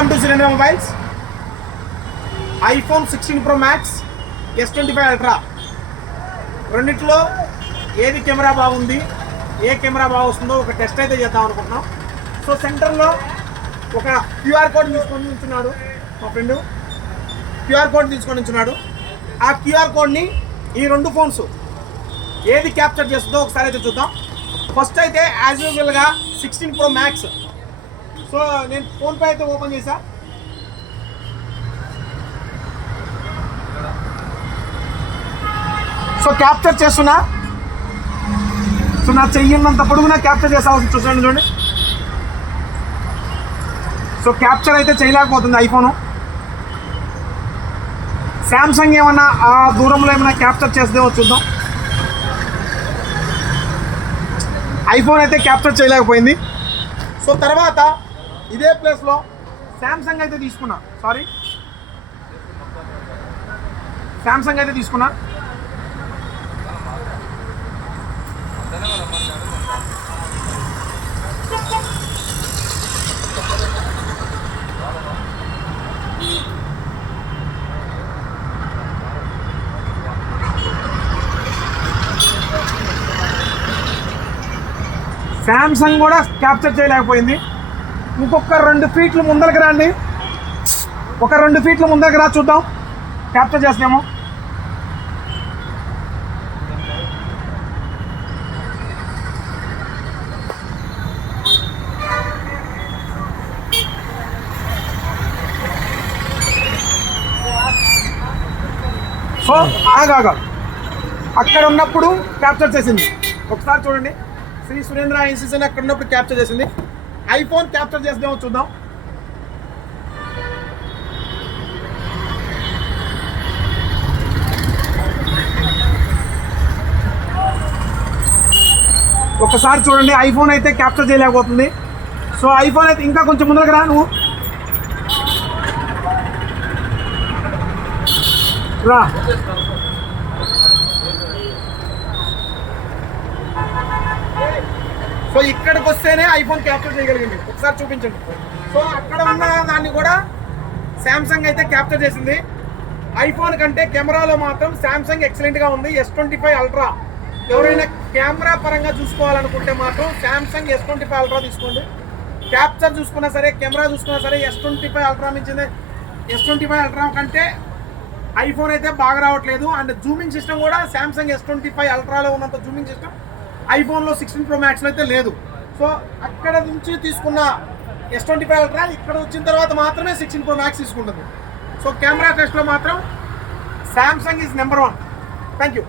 Welcome to Surendra mobiles. IPhone 16 Pro Max, S25 Ultra రెండిట్లో ఏది camera బాగుంది, ఏ కెమెరా బాగా వస్తుందో ఒక టెస్ట్ అయితే చేద్దాం అనుకుంటున్నాం. సో సెంటర్లో ఒక క్యూఆర్ కోడ్ తీసుకొని ఉంచున్నాడు మా ఫ్రెండ్. క్యూఆర్ కోడ్ తీసుకొని ఉంచున్నాడు. ఆ క్యూఆర్ కోడ్ని ఈ రెండు ఫోన్స్ ఏది క్యాప్చర్ చేస్తుందో ఒకసారి అయితే చూద్దాం. ఫస్ట్ అయితే యాజ్ యూజువల్గా 16 Pro Max. సో నేను ఫోన్పే అయితే ఓపెన్ చేశా. సో క్యాప్చర్ చేస్తున్నా. సో నా చెయ్యినంత పొడుగునా క్యాప్చర్ చేసాల్సి చూడండి. సో క్యాప్చర్ అయితే చేయలేకపోతుంది ఐఫోను. శాంసంగ్ ఏమన్నా ఆ దూరంలో ఏమైనా క్యాప్చర్ చేస్తుందేమో చూద్దాం. ఐఫోన్ అయితే క్యాప్చర్ చేయలేకపోయింది. సో తర్వాత ఇదే ప్లేస్లో శాంసంగ్ అయితే తీసుకున్నా. శాంసంగ్ అయితే తీసుకున్నా. శాంసంగ్ కూడా క్యాప్చర్ చేయలేకపోయింది. ఇంకొక 2 ఫీట్లు ముందరికి రండి. ఒక 2 ఫీట్ల ముందరికి రా, చూద్దాం క్యాప్చర్ చేస్తామో. సో ఆగా అక్కడ ఉన్నప్పుడు క్యాప్చర్ చేసింది. ఒకసారి చూడండి, శ్రీ సురేంద్ర ఇన్స్టిట్యూషన్ అక్కడ ఉన్నప్పుడు క్యాప్చర్ చేసింది. ఐఫోన్ క్యాప్చర్ చేద్దామో చూద్దాం. ఒకసారి చూడండి, ఐఫోన్ అయితే క్యాప్చర్ చేయలేకపోతుంది. సో ఐఫోన్ అయితే ఇంకా కొంచెం ముందరకు రా, నువ్వు రా. సో ఇక్కడికి వస్తేనే ఐఫోన్ క్యాప్చర్ చేయగలిగింది. ఒకసారి చూపించండి. సో అక్కడ ఉన్న దాన్ని కూడా శాంసంగ్ అయితే క్యాప్చర్ చేసింది. ఐఫోన్ కంటే కెమెరాలో మాత్రం శాంసంగ్ ఎక్సలెంట్గా ఉంది. S25 Ultra ఎవరైనా కెమెరా పరంగా చూసుకోవాలనుకుంటే మాత్రం శాంసంగ్ S25 Ultra తీసుకోండి. క్యాప్చర్ చూసుకున్నా సరే, కెమెరా చూసుకున్నా సరే S25 Ultra మించింది. S25 Ultra కంటే ఐఫోన్ అయితే బాగా రావట్లేదు. అండ్ జూమింగ్ సిస్టమ్ కూడా శాంసంగ్ S25 Ultraలో ఉన్నంత జూమింగ్ సిస్టమ్ ఐఫోన్లో 16 Pro Maxలో అయితే లేదు. సో అక్కడ నుంచి తీసుకున్న S25 Ultra ఇక్కడ వచ్చిన తర్వాత మాత్రమే 16 Pro Max తీసుకుంటుంది. సో కెమెరా టెస్ట్లో మాత్రం Samsung is number 1. Thank you.